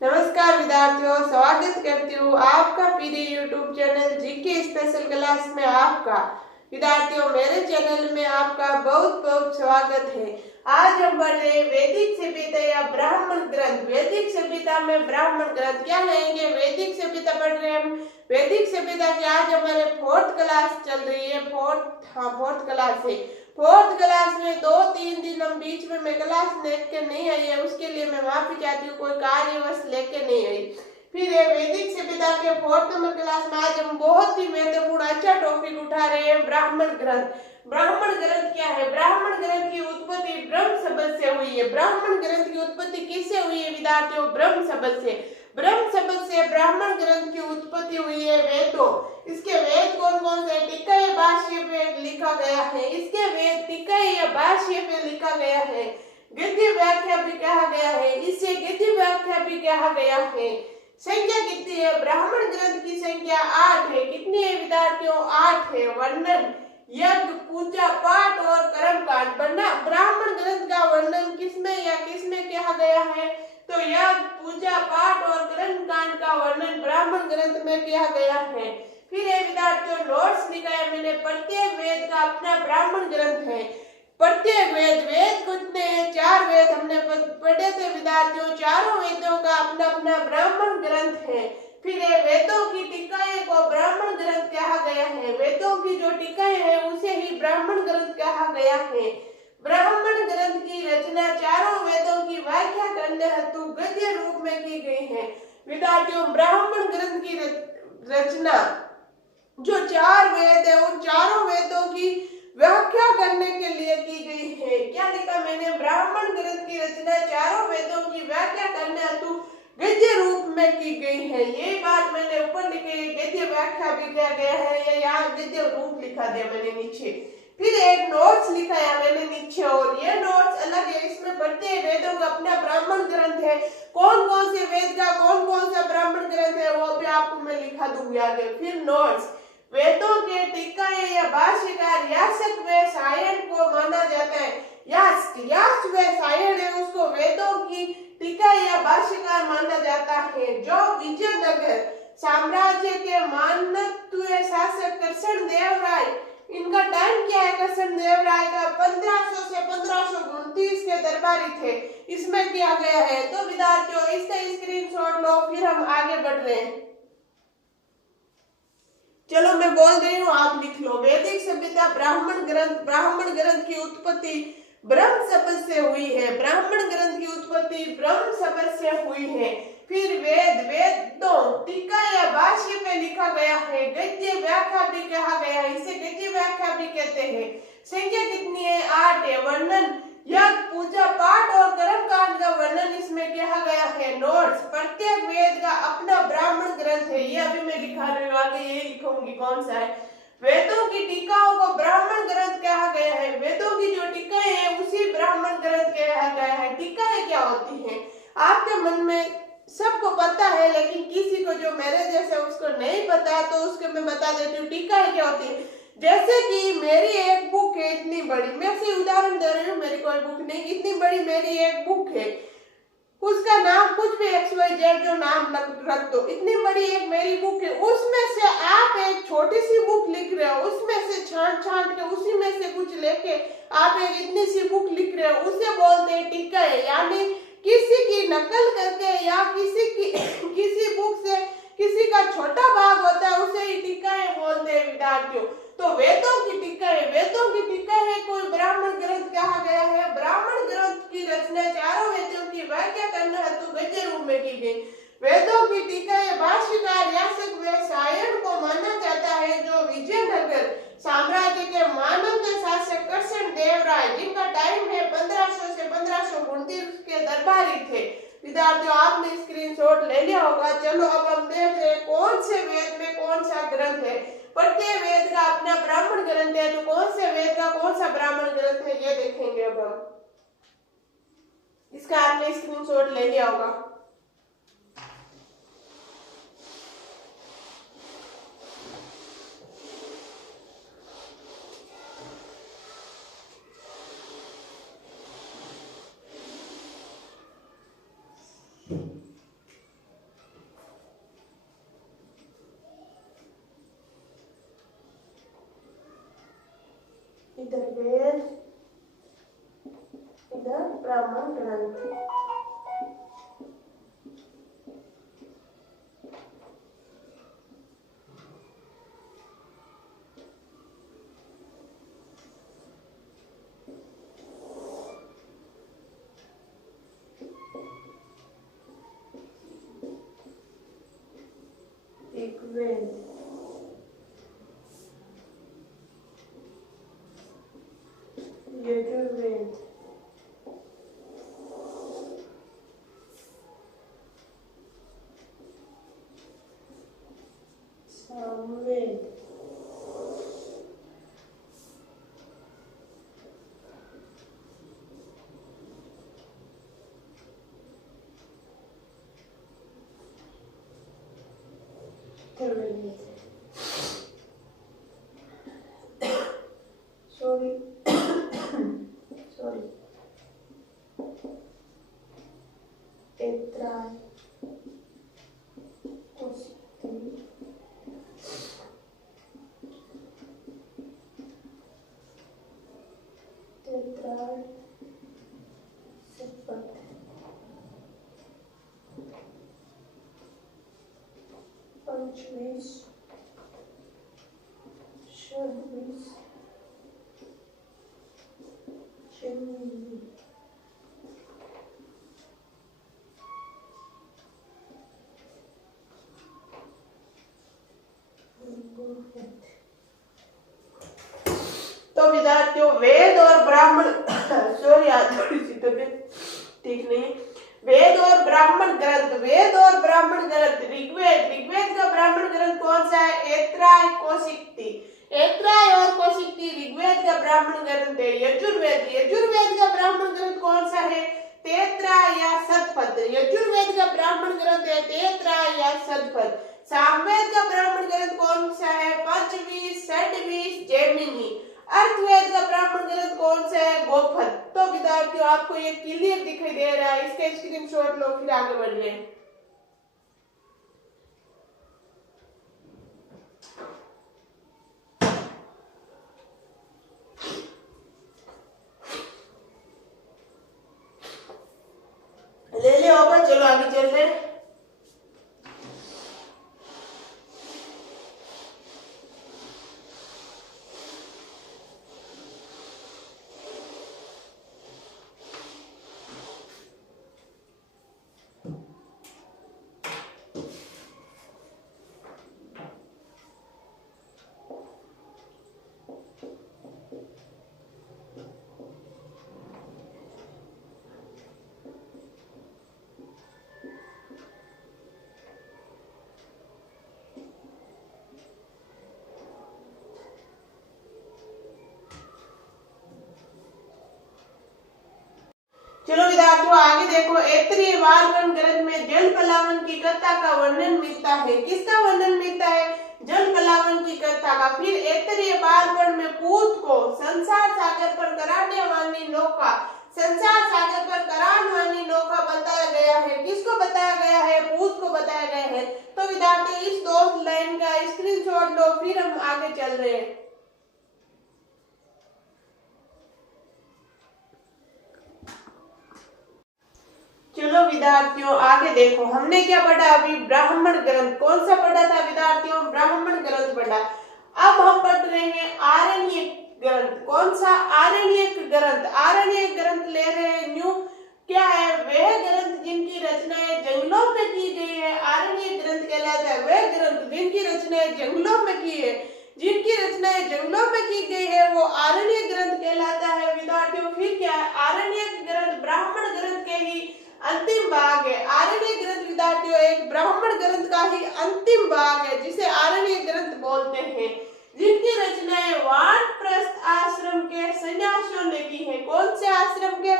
नमस्कार विद्यार्थियों, स्वागत करती हूँ आपका PD YouTube channel GK special class में। आपका विद्यार्थियों मेरे चैनल में आपका बहुत बहुत स्वागत है। आज हम पढ़ रहे वैदिक सभ्यता या ब्राह्मण ग्रंथ। वैदिक सभ्यता में ब्राह्मण ग्रंथ क्या लेंगे? वैदिक सभ्यता पढ़ रहे हैं हम। वैदिक सभ्यता की आज हमारे फोर्थ क्लास चल रही है। फोर्थ क्लास है। फोर्थ क्लास में 2-3 दिन हम बीच में मैं क्लास लेके नहीं आई है, उसके लिए मैं माफी चाहती हूँ। कोई कार्यवश लेके नहीं आई। फिर वैदिक सभ्यता के फोर्थ नंबर क्लास में आज हम बहुत ही महत्वपूर्ण अच्छा टॉपिक उठा रहे हैं, ब्राह्मण ग्रंथ। ब्राह्मण ग्रंथ क्या है? ब्राह्मण ग्रंथ की उत्पत्ति ब्रह्म शब्द से हुई है। ब्राह्मण ग्रंथ की उत्पत्ति किससे हुई है विद्यार्थियों? ब्रह्म शब्द से। ब्रह्म शब्द से ब्राह्मण ग्रंथ की उत्पत्ति हुई है। वेदों, इसके वेद कौन कौन से? टीका या भाष्य पे लिखा गया है। इसके वेद टीका या भाष्य पे लिखा गया है। गद्य व्याख्या भी कहा गया है। इसे गद्य व्याख्या भी कहा गया है। संख्या कितनी है? ब्राह्मण ग्रंथ की संख्या 8 है। कितनी है विद्यार्थियों? 8 है। वर्णन, यज्ञ, पूजा पाठ और कर्मकांड। ब्राह्मण ग्रंथ का वर्णन किसमें या किसमें कहा गया है? तो यज्ञ, पूजा पाठ और कर्मकांड का वर्णन ब्राह्मण ग्रंथ में किया गया है। फिर विद्यार्थियों नोट्स लिखा है मैंने। प्रत्येक वेद का अपना ब्राह्मण ग्रंथ है। प्रत्येक वेद कितने हैं? 4 वेद हमने पढ़े थे विद्यार्थियों। चारों वेदों का अपना अपना ब्राह्मण ग्रंथ है। फिर वेदों की टीकाएं को ब्राह्मण ग्रंथ कहा गया है। वेदों की जो टीकाएं हैं उसे ही ब्राह्मण ग्रंथ कहा गया है। ब्राह्मण ग्रंथ की रचना चारों वेदों की व्याख्या करने हेतु गद्य रूप में की गई है। विद्यार्थियों ब्राह्मण ग्रंथ की रचना जो 4 वेद है उन चारों वेदों की व्याख्या करने के लिए की गई है। क्या लिखा मैंने? ब्राह्मण ग्रंथ की रचना चारों वेदों की व्याख्या करने हेतु गद्य रूप में की गई है। ये बात मैंने ऊपर लिखी है। गद्य व्याख्या भी किया गया है या यहाँ गद्य रूप लिखा दिया मैंने नीचे। फिर एक नोट्स लिखा है मैंने नीचे और ये नोट्स अलग है। इसमें प्रत्येक वेदों का अपना ब्राह्मण ग्रंथ है। कौन कौन से वेद का कौन कौन सा ब्राह्मण ग्रंथ है वो भी आपको मैं लिखा दूंगी आगे। फिर नोट्स, वेदों के टीकाएं या भाष्यकार यास्क व सायण को माना जाता है। यास्क व सायण है उसको वेदों की टीका या भाष्यकार माना जाता है। जो विजयनगर साम्राज्य के मानत्व शासक कृष्ण देव राय, इनका टाइम क्या है? कृष्ण देव राय का 1500 से 1529 के दरबारी थे। इसमें किया गया है। तो विद्यार्थियों इसका स्क्रीनशॉट लो, फिर हम आगे बढ़ रहे हैं। चलो मैं बोल रही हूँ, आप लिख लो। वैदिक सभ्यता ब्राह्मण ग्रंथ की उत्पत्ति ब्रह्म शब्द से हुई है। ब्राह्मण ग्रंथ की उत्पत्ति ब्रह्म शब्द से हुई है। फिर वेदों टीका या भाष्य में लिखा गया है। गद्य व्याख्या भी कहा गया है। इसे गद्य व्याख्या भी कहते हैं। संख्या कितनी है? 8 है। वर्णन, यज्ञ, पूजा पाठ और कर्मकांड का वर्णन इसमें किया गया है। नोट्स, प्रत्येक वेद का अपना ब्राह्मण ग्रंथ है। ये अभी मैं लिखा रही हूँ, आगे ये लिखूंगी कौन सा है। वेदों की टीकाओं को ब्राह्मण ग्रंथ कहा गया है। वेदों की जो टीकाएं हैं उसी ब्राह्मण ग्रंथ कहा गया है। टीकाएं क्या होती हैं? आपके मन में सबको पता है, लेकिन किसी को जो मेरे जैसे उसको नहीं पता तो उसको मैं बता देती हूँ। टीकाएं क्या होती है? जैसे कि मेरी एक बुक है इतनी बड़ी, मैं से उदाहरण दे रही हूँ, मेरी कोई बुक नहीं, इतनी बड़ी मेरी एक बुक है, उसका नाम कुछ भी XYZ जो नाम रख दो, इतनी बड़ी एक मेरी बुक है, उसमें से आप एक छोटी सी बुक लिख रहे हो, उसमें से छांट के उसी में से कुछ लेके आप एक इतनी सी बुक लिख रहे हो, उसे बोलते हैं टीका है। यानी किसी की नकल करके या किसी बुक से किसी का छोटा भाग होता है उसे ही टीकाएं बोलते हैं विद्यार्थियों। तो वेदों की टीकाएं कोई ब्राह्मण ग्रंथ कहा गया है। ब्राह्मण ग्रंथ की रचना चारों वेदों की व्याख्या करने हेतु गद्य रूप में की गई। वेदों की टीकाएं भाष्यकार यास्क व सायण को माना जाता है, जो विजयनगर साम्राज्य के मानव शासक कृष्ण देव राय, जिनका टाइम है 1500 से 1529 के दरबारी थे। विद्यार्थियों आपने स्क्रीनशॉट ले लिया होगा। चलो अब हम देख रहे हैं कौन से वेद में कौन सा ग्रंथ है। प्रत्येक वेद का अपना ब्राह्मण ग्रंथ है, तो कौन से वेद का कौन सा ब्राह्मण ग्रंथ है ये देखेंगे अब हम। इसका आपने स्क्रीनशॉट ले लिया होगा। ग्रंथ। ऋग्वेद, यजुर्वेद, सामवेद, सॉरी तेत्राय, सतपथ, पंचवीस, षड्वीस, जन्मी, तो विद्यार्थियों वेद और ब्राह्मण सॉरी आज थोड़ी सी तबीयत ठीक नहीं। वेद और ब्राह्मण ग्रंथ, वेद और ब्राह्मण ग्रंथ, ऋग्वेद, ऋग्वेद का ब्राह्मण ग्रंथ कौन सा है? ऐत्राय कौशिकी। ऐत्राय और कौशिकी ऋग्वेद का ब्राह्मण ग्रंथ है। यजुर्वेद, यजुर्वेद का ब्राह्मण ग्रंथ कौन सा है? तेत्राय या सतपथ। यजुर्वेद का ब्राह्मण ग्रंथ है तेत्राय या सतपथ। सामवेद का ब्राह्मण ग्रंथ कौन सा है? पंचवीस, षड्वीस, जैमिनी। अर्थवेद का ब्राह्मण ग्रंथ कौन सा है? गोपद। तो विद्यार्थियों आपको ये क्लियर दिखाई दे रहा है, इसका स्क्रीनशॉट लो फिर आगे बढ़िए। ले ले होगा, चलो आगे चल रहे हैं। चलो विद्यार्थियों आगे देखो। ऐत्रेय बालवन ग्रंथ में जल पलावन की कथा का वर्णन मिलता है। किसका वर्णन मिलता है? जल पलावन की कथा का। फिर ऐत्रेय बालवन में पूत को संसार सागर पर कराने वाली नौका, संसार सागर पर कराने वाली नौका बताया गया है। किसको बताया गया है? पूत को बताया गया है। तो विद्यार्थियों इस दो लाइन का स्क्रीनशॉट लो, फिर हम आगे चल रहे हैं। चलो विद्यार्थियों आगे देखो, हमने क्या पढ़ा अभी? ब्राह्मण ग्रंथ। कौन सा पढ़ा था विद्यार्थियों? ब्राह्मण ग्रंथ पढ़ा। अब हम पढ़ रहे हैं आरण्यक ग्रंथ। कौन सा? आरण्यक ग्रंथ। आरण्यक ग्रंथ ले रहे हैं न्यू। क्या है? वह ग्रंथ जिनकी रचनाएं जंगलों में की गई है, आरण्यक ग्रंथ कहलाता है। वह ग्रंथ जिनकी रचनाएं जंगलों में की है, जिनकी रचनाएं जंगलों में की गई है, वो आरण्यक ग्रंथ कहलाता है विद्यार्थियों। फिर क्या है? आरण्यक ग्रंथ ब्राह्मण ग्रंथ के ही अंतिम भाग है। आरण्यक ग्रंथ विद्यार्थियों एक ब्राह्मण ग्रंथ का ही अंतिम भाग है, जिसे आरण्यक ग्रंथ बोलते हैं, जिनकी रचनाएं वानप्रस्थ आश्रम के सन्यासियों ने की है। कौन से आश्रम के?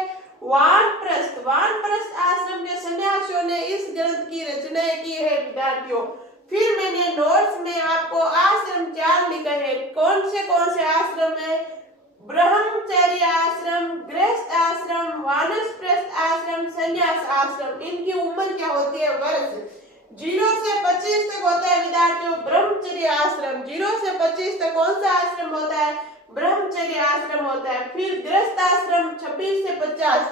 वानप्रस्थ। वानप्रस्थ आश्रम के सन्यासियों ने इस ग्रंथ की रचनाएं की है विद्यार्थियों। फिर मैंने नोट्स में आपको आश्रम 4 लिखा है। कौन से आश्रम है? ब्रह्मचर्य आश्रम, गृहस्थ आश्रम, वानप्रस्थ आश्रम, संन्यास आश्रम। इनकी उम्र क्या होती है? वर्ष। 0 से 25 तक होता है विद्यार्थियों ब्रह्मचर्य आश्रम। 0 से 25 तक कौन सा आश्रम होता है? ब्रह्मचर्य आश्रम होता है। फिर गृहस्थ आश्रम 26 से 50।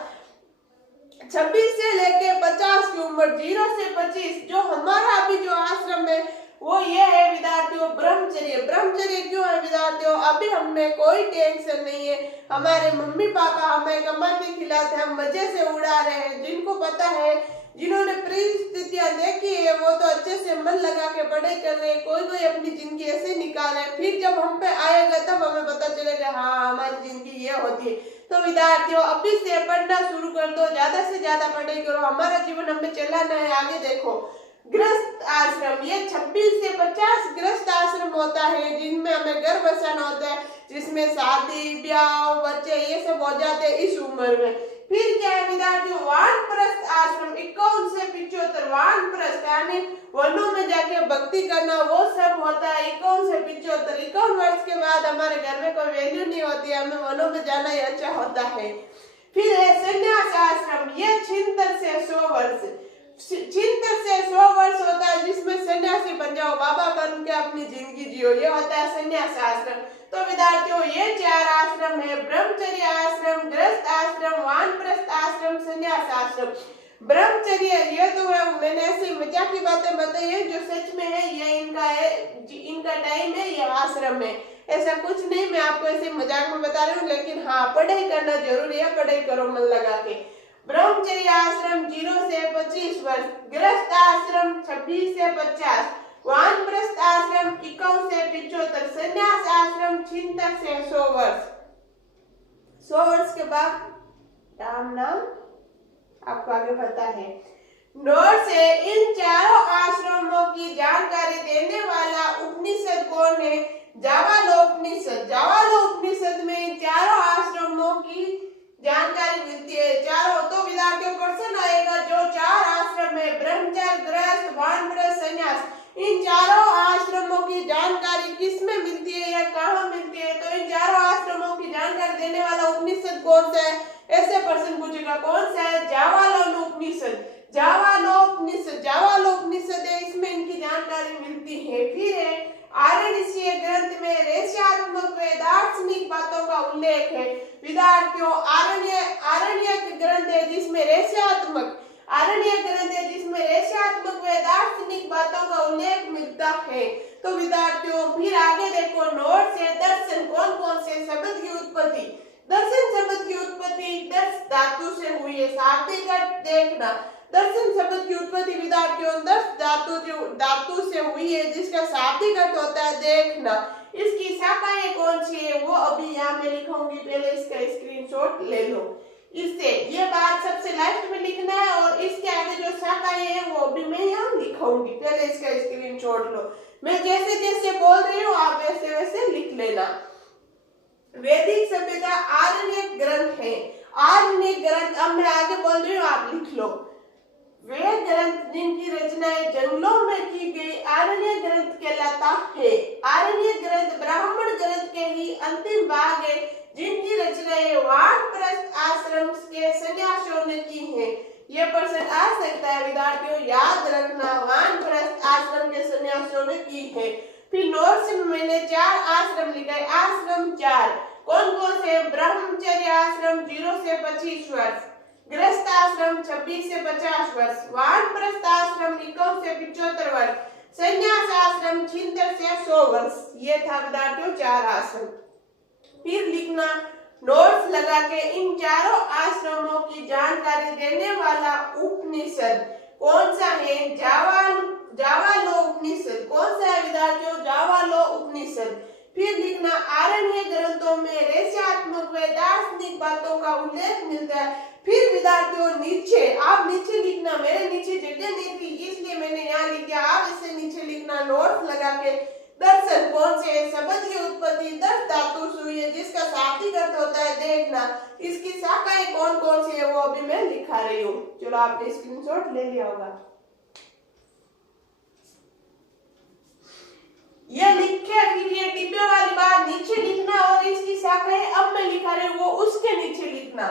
26 से लेके 50 की उम्र, 0 से 25, जो हमारा अभी जो आश्रम है वो ये है विद्यार्थियों ब्रह्मचर्य। ब्रह्मचर्य क्यों है विद्यार्थियों? अभी हमें कोई टेंशन नहीं है, हमारे मम्मी पापा हमें कमा के खिलाते, हम मजे से उड़ा रहे हैं। जिनको पता है, जिन्होंने परिस्थितियां देखी है, वो तो अच्छे से मन लगा के पढ़ाई कर रहे हैं, कोई कोई अपनी जिंदगी ऐसे निकाल रहे हैं। फिर जब हम पे आएगा तब हमें पता चलेगा हाँ हमारी जिंदगी ये होती है। तो विद्यार्थियों अभी से पढ़ना शुरू कर दो, ज्यादा से ज्यादा पढ़ाई करो, हमारा जीवन हमें चलाना है आगे। देखो गृहस्थ आश्रम, ये 26 से 50 गृहस्थ आश्रम होता है जिनमें हमें घर बसाना होता है, जिसमें शादी ब्याह बच्चे ये सब हो जाते हैं इस उम्र में। फिर क्या है विद्यार्थियों वानप्रस्थ आश्रम, 51 से 75 वानप्रस्थ यानी वनों में जाके भक्ति करना, वो सब होता है 51 से 75। 51 वर्ष के बाद हमारे घर में कोई वैल्यू नहीं होती, हमें वनों में जाना ही अच्छा होता है। फिर है संन्यास आश्रम, ये 76 से 100 वर्ष, 76 से 100 वर्ष होता है जिसमें सन्यासी बन जाओ, बाबा बन के अपनी जिंदगी जियो, ये होता है संन्यास आश्रम। तो विद्यार्थियों ये 4 आश्रम है, ब्रह्मचर्य आश्रम, गृहस्थ आश्रम, वानप्रस्थ आश्रम, संन्यास आश्रम। ब्रह्मचर्य ये तो मैंने ऐसी मजाक की बातें बताई है, जो सच में है ये इनका टाइम है, ये आश्रम है, ऐसा कुछ नहीं, मैं आपको ऐसे मजाक में बता रही हूँ। लेकिन हाँ पढ़ाई करना जरूरी है, पढ़ाई करो मन लगा के। ब्रह्मचर्य आश्रम 0 से 25 वर्ष, गृहस्थ आश्रम 26 से 50, वानप्रस्थ आश्रम 51 से 75, संन्यास आश्रम 76 से 100 वर्ष। 100 वर्ष के बाद राम नाम आपको आगे पता है। नोट से इन चारों आश्रमों की जानकारी देने वाला उपनिषद कौन है? जावालोपनिषद। जावालोपनिषद में इन चारों आश्रमों की जानकारी मिलती है। चारों तो विद्यार्थियों क्वेश्चन आएगा, जो 4 आश्रम है ब्रह्मचर्य, गृहस्थ, वानप्रस्थ, संन्यास, इन चारों आश्रमों की जानकारी किस में मिलती है या कहाँ मिलती है? तो इन चारों आश्रमों की जानकारी देने वाला उपनिषद कौन सा है? ऐसे प्रश्न पूछेगा, कौन सा है? जावालोपनिषद। जावालोपनिषद, जावालोपनिषद है, इसमें इनकी जानकारी मिलती है। फिर है आरण्यकीय ग्रंथ में रहस्यात्मक व दार्शनिक बातों का उल्लेख है। विद्यार्थियों आरण्य ग्रंथ है जिसमें रहस्यात्मक, आरण्य ग्रंथ है जिसमें रहस्यात्मक व दार्शनिक बातों का उल्लेख मिलता है। तो विद्यार्थियों फिर आगे देखो नोट से दर्शन कौन कौन से शब्द की उत्पत्ति? दर्शन शब्द की उत्पत्ति दर्श धातु से हुई है, शाब्दिक अर्थ देखना। दर्शन शब्द की उत्पत्ति विद्यार्थियों दर्श धातु से हुई है जिसका शाब्दिक अर्थ होता है देखना। इसकी शाखाएं कौन सी है वो अभी यहाँ मैं लिखूंगी, पहले इसका स्क्रीनशॉट ले लो। इससे ये बात सबसे लास्ट में लिखना है और इसके आगे जो शाखाएं हैं वो अभी मैं यहाँ लिखूंगी, पहले इसका स्क्रीनशॉट लो। मैं जैसे जैसे बोल रही हूँ आप वैसे वैसे लिख लेना। वैदिक सभ्यता आरण्य ग्रंथ है, आरण्य ग्रंथ, अब मैं आगे बोल रही हूँ आप लिख लो। वे ग्रंथ जिनकी रचनाएं जंगलों में की गई आरण्य ग्रंथ कहलाता है। आरण्य ग्रंथ ब्राह्मण ग्रंथ के ही अंतिम भाग है जिनकी रचनाएं वानप्रस्थ आश्रम के सन्यासियों ने की हैं। ये प्रश्न आ सकता है विद्यार्थियों, याद रखना, वानप्रस्थ आश्रम के सन्यासियों ने की है। फिर नोट्स में मैंने 4 आश्रम लिखा है, आश्रम 4 कौन कौन से? ब्रह्मचर्य आश्रम 0 से 25 वर्ष, गृहस्थ आश्रम 26 से 50 वर्ष, वानप्रस्थ आश्रम 51 से 75 वर्ष, संन्यास आश्रम 76 से 100 वर्ष। ये था विद्यार्थियों 4 आश्रम। फिर लिखना नोट्स लगा के इन चारों आश्रमों की जानकारी देने वाला उपनिषद कौन सा है? जावालो उपनिषद। कौन सा है विद्यार्थियों? जावालो उपनिषद। फिर लिखना आरण्य ग्रंथों में रहस्यात्मक व दार्शनिक बातों का उल्लेख मिलता है। फिर विद्यार्थियों नीचे आप नीचे लिखना, मेरे नीचे जगह नहीं थी इसलिए मैंने यहाँ लिख दिया, आप इसे नीचे लिखना नोट्स लगा के। दर्शन कौन से? शब्द की उत्पत्ति दर्श धातु से हुई है जिसका शाब्दिक अर्थ होता है देखना। इसकी शाखाएं कौन कौन सी है वो अभी मैं लिखा रही हूँ। चलो आपने स्क्रीनशॉट ले लिया होगा। ये लिखे फिर ये डिब्बे वाली बात नीचे लिखना और इसकी शाखाएं अब मैं लिखा रही हूँ वो उसके नीचे लिखना।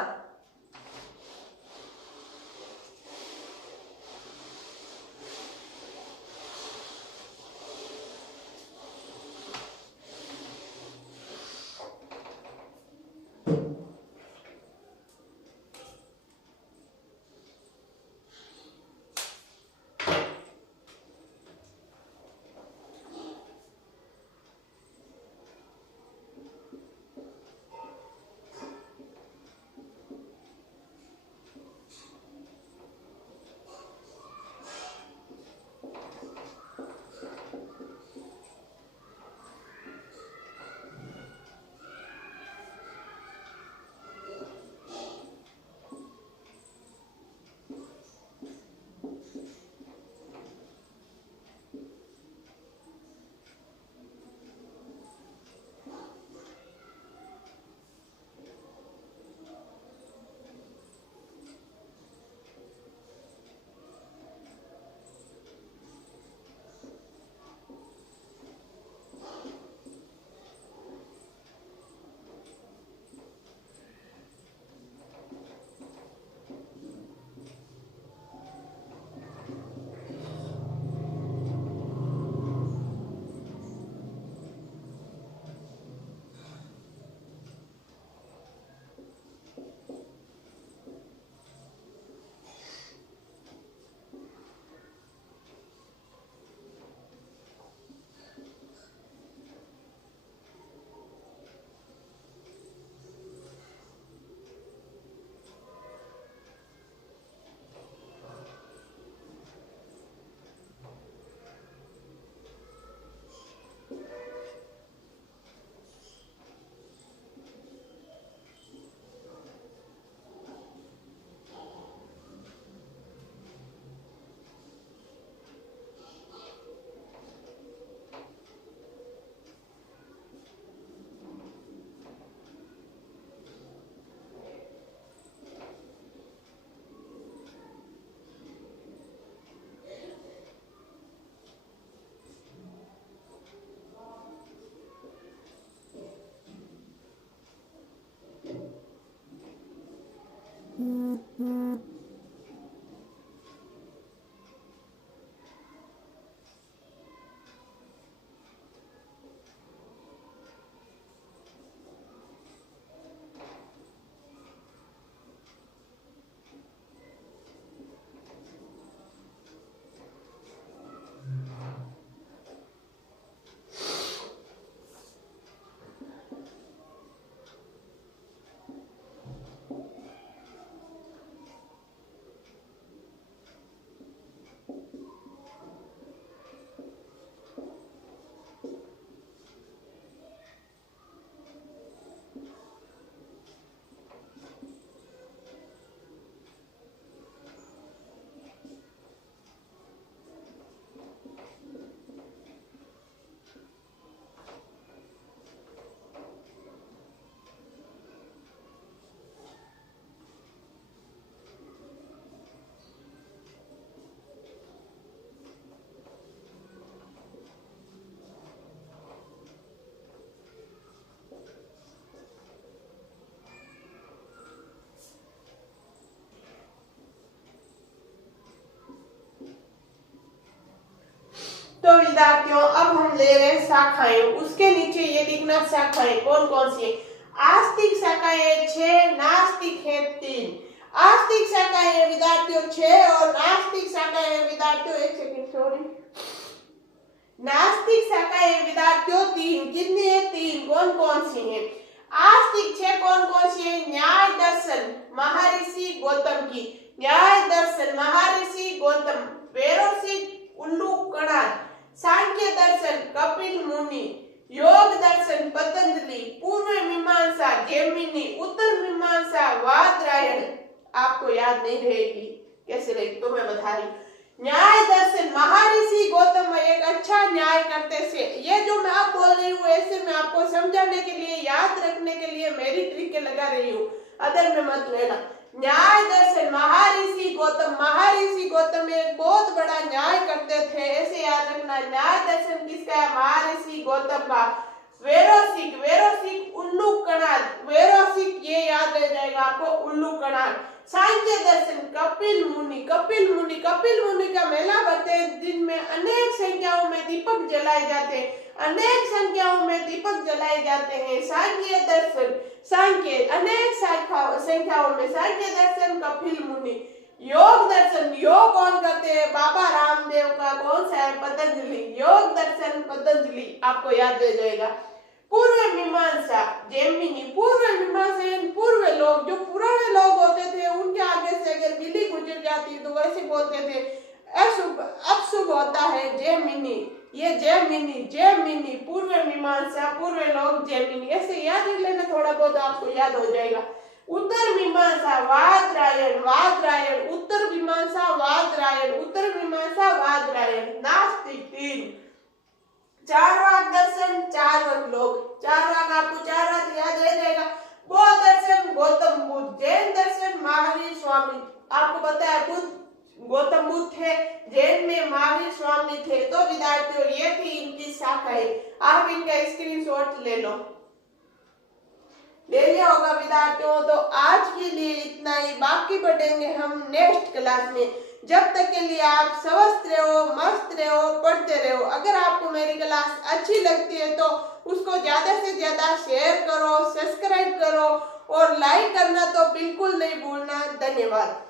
ले रहे शाखाएं, उसके नीचे ये लिखना शाखाएं कौन कौन सी है। आस्तिक शाखाएं 6, नास्तिक है 3। आस्तिक शाखाएं है विद्यार्थियों 6 और नास्तिक शाखाएं है विद्यार्थियों, एक सेकंड सॉरी, नास्तिक शाखाएं है विद्यार्थियों 3। कितनी है? 3। कौन कौन सी है? आस्तिक 6 कौन कौन सी है? न्याय दर्शन महर्षि गौतम की, न्याय दर्शन महर्षि गौतम, वैरोचिक उल्लूक कणाद, सांख्य दर्शन कपिल मुनि, योग दर्शन पतंजलि, पूर्व मीमांसा जैमिनी, उत्तर मीमांसा वादरायण। आपको याद नहीं रहेगी, कैसे रहेगी तो मैं बता रही हूँ। न्याय दर्शन महर्षि गौतम एक अच्छा न्याय करते थे। ये जो मैं आप बोल रही हूँ ऐसे मैं आपको समझाने के लिए, याद रखने के लिए मेरी ट्रिक लगा रही हूँ, अदर में मत लेना। न्याय दर्शन महर्षि गौतम, महर्षि गौतम एक बहुत बड़ा न्याय करते थे, ऐसे याद रखना। न्याय दर्शन किसका है? महर्षि गौतम का। वैरोचिक, वैरोचिक उल्लूक कणाद, वैरोचिक ये याद रह जाएगा आपको, उल्लूक कणाद। सांख्य दर्शन कपिल मुनि, कपिल मुनि, कपिल मुनि का मेला भरते हैं, दिन में अनेक संख्याओं में दीपक जलाए जाते हैं, अनेक संख्याओं में दीपक जलाए जाते हैं। सांख्य दर्शन, सांख्य अनेक संख्याओं में, सांख्य दर्शन कपिल मुनि। योग दर्शन, योग कौन करते हैं? बाबा रामदेव का कौन सा है? पतंजलि, योग दर्शन पतंजलि, आपको याद रह जाएगा। पूर्व मीमांसा जैमिनी, पूर्व मीमांसा पूर्व लोग, जो पुराने लोग होते थे उनके आगे से अगर बिल्ली गुजर जाती तो वैसे बोलते थे अशुभ, अशुभ होता है जैमिनी, ये जैमिनी, जैमिनी पूर्व मीमांसा, पूर्व लोग जैमिनी, ऐसे याद रख लेना, थोड़ा बहुत आपको याद हो जाएगा। उत्तर मीमांसा वादरायण, वादरायण, उत्तर मीमांसा वादरायण, उत्तर मीमांसा वादरायण। नास्तिक 3। चार्वाक दर्शन, चार्वाक लोग, चार्वाक आपको चार्वाक याद रह जाएगा। बौद्ध दर्शन गौतम बुद्ध, जैन दर्शन महावीर स्वामी, आपको पता है बुद्ध गौतम बुद्ध थे, जैन में महावीर स्वामी थे। तो विद्यार्थियों ये थी इनकी शाखाएं, आप इनका स्क्रीनशॉट ले लो, ले लिया होगा विद्यार्थियों। तो आज के लिए इतना ही, बाकी पढ़ेंगे हम नेक्स्ट क्लास में। जब तक के लिए आप स्वस्थ रहो, मस्त रहो, पढ़ते रहो। अगर आपको मेरी क्लास अच्छी लगती है तो उसको ज्यादा से ज्यादा शेयर करो, सब्सक्राइब करो और लाइक करना तो बिल्कुल नहीं भूलना। धन्यवाद।